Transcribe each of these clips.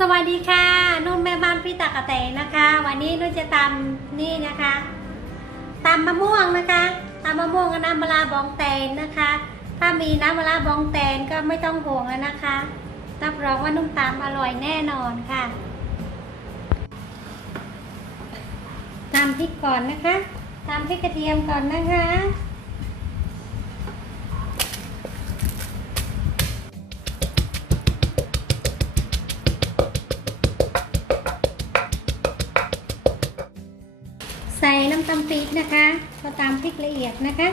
สวัสดีค่ะนุ่นแม่บ้านพี่ตากะแตนนะคะ วันนี้นุ่นจะตำนี่นะคะตำมะม่วงนะคะตำมะม่วงกับน้ำมะลาบองแตนนะคะ ถ้ามีน้ำมะลาบองแตนก็ไม่ต้องห่วงแล้วนะคะรับรองว่านุ่มตำอร่อยแน่นอนค่ะตำพริกก่อนนะคะตำพริกกระเทียมก่อนนะคะ ใส่น้ำตาลปี๊บนะคะก็ตามพริกละเอียดนะคะ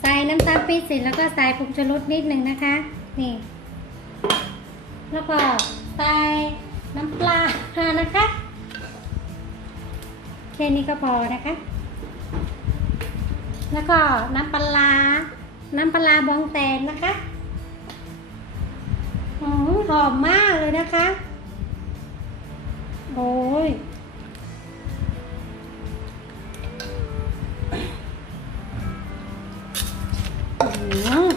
ใส่น้ำตาลปี๊บเสร็จแล้วก็ใส่ผงชูรสนิดหนึ่งนะคะ นี่ แล้วก็ใส่น้ำปลานะคะแค่นี้ก็พอนะคะ แล้วก็น้ำปลา น้ำปลาบองแตนนะคะ หอมมากเลยนะคะ โอ้ยอืม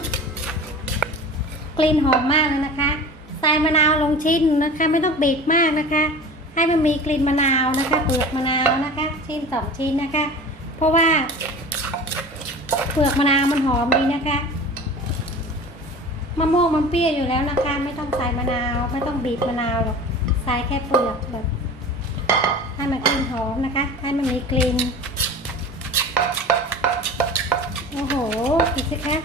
กลิ่นหอมมากเลยนะคะใส่มะนาวลงชิ้นนะคะ ไม่ต้องบีบมากนะคะ ให้มันมีกลิ่นมะนาวนะคะ เปลือกมะนาวนะคะ ชิ้นสองชิ้นนะคะ เพราะว่า เปลือกมะนาวมันหอมดีนะคะ มะม่วงมันเปรี้ยวอยู่แล้วนะคะ ไม่ต้องใส่มะนาว ไม่ต้องบีบมะนาวหรอกใส่แค่เปลือกแบบให้มันกลิ่นหอมนะคะ ให้มันมีกลิ่นโอ้โหดูสิคะ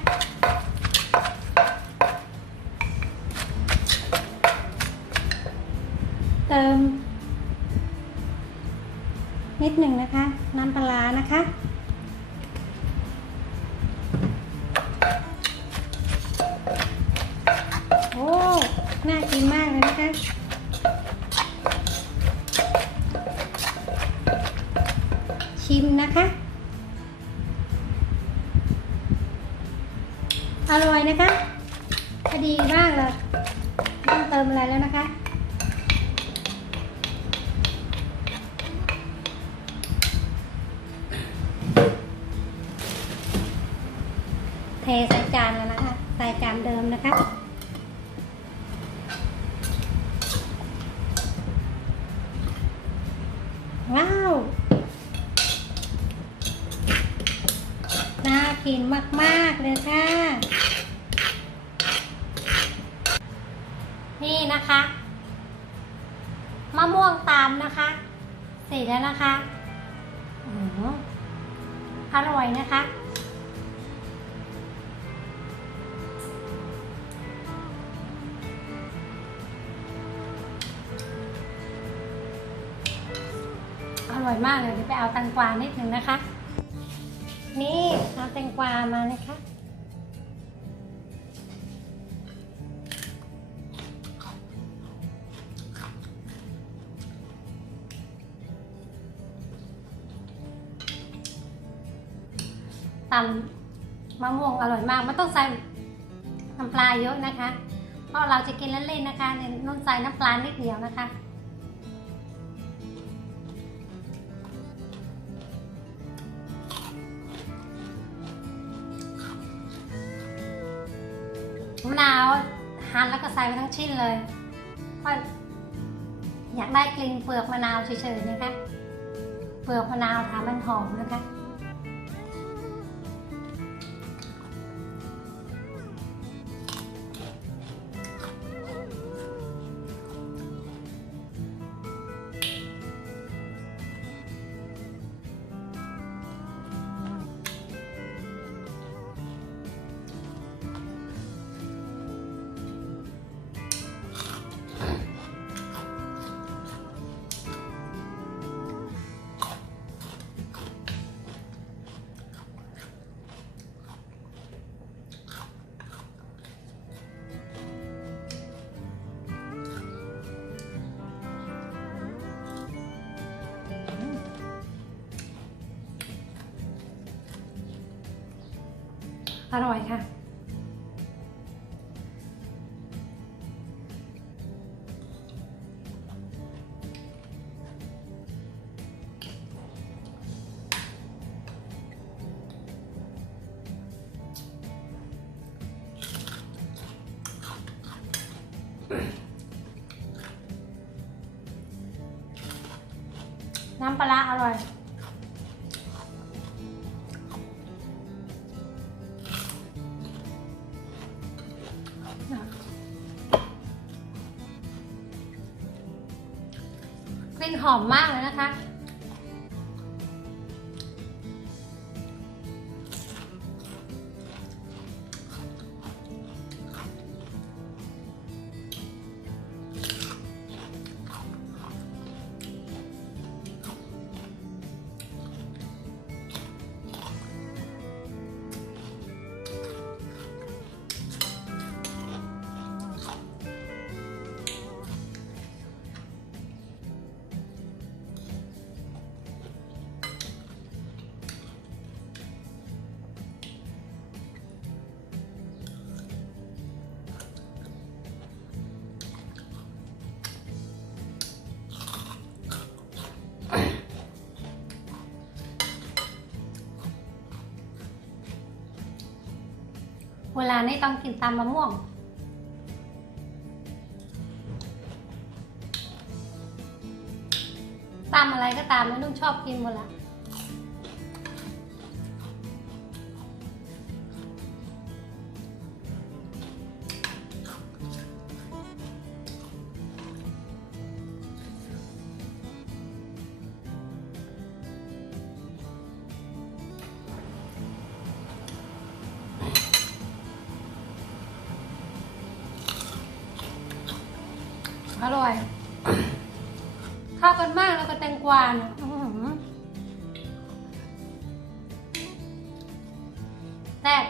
เติม นิดหนึ่งนะคะ น้ำปลาร้านะคะ ชิมนะคะ อร่อยนะคะพอดีมากเลยต้องเติมอะไรแล้วนะคะเทใส่จานแล้วนะคะ ใส่จานเดิมนะคะ กินมากๆเลยค่ะ นี่นะคะ มะม่วงตามนะคะ เสร็จแล้วนะคะอร่อยนะคะ อร่อยมากเลยเดี๋ยวไปเอาแตงกวานิดหนึ่งนะคะ นี่เอาแตงกวามานะคะ ตำมะม่วงอร่อยมากไม่ต้องใส่น้ำปลาเยอะนะคะ เพราะเราจะกินเล่นๆนะคะเนี่ยน้นใส่น้ำปลานิดเดียวนะคะ มะนาวหั่นแล้วก็ใส่ไปทั้งชิ้นเลยเพราะอยากได้กลิ่นเปลือกมะนาวเฉยๆนะคะ เปลือกมะนาวทำมันหอมนะคะ อร่อยค่ะน้ำปลาอร่อย กลิ่นหอมมากเลยนะคะ เวลานี้ต้องกินตำมะม่วง ตำอะไรก็ตามแล้วนุ่งชอบกินหมดละ อร่อย เข้ากันมากแล้วก็แตงกวาเนี่ยอื้อหือแซ่บ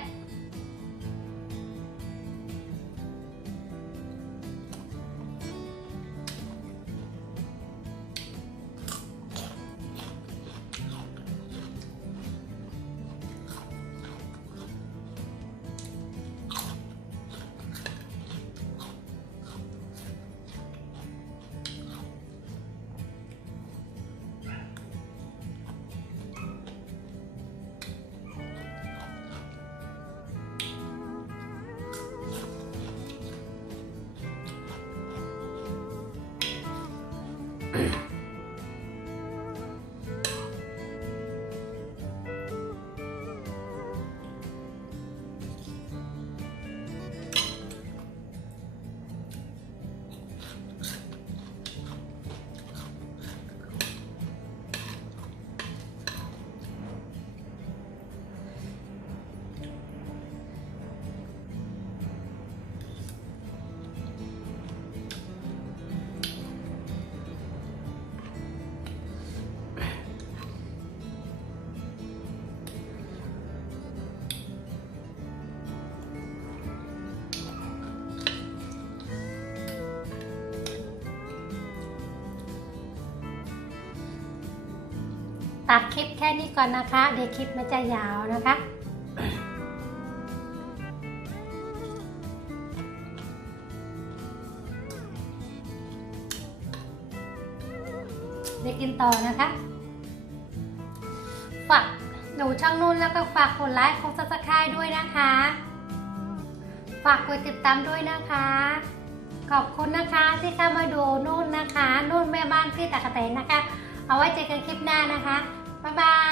ตัดคลิปแค่นี้ก่อนนะคะ เดี๋ยวคลิปมันจะยาวนะคะเดี๋ยวกินต่อนะคะ ฝากหนูช่างนุ่นแล้วก็ฝากกดไลค์กดซับสไครต์ด้วยนะคะ ฝากกดติดตามด้วยนะคะ ขอบคุณนะคะที่เข้ามาดูนุ่นนะคะ นุ่นแม่บ้านพี่ตะกะแตนนะคะ เอาไว้เจอกันคลิปหน้านะคะ บ๊ายบาย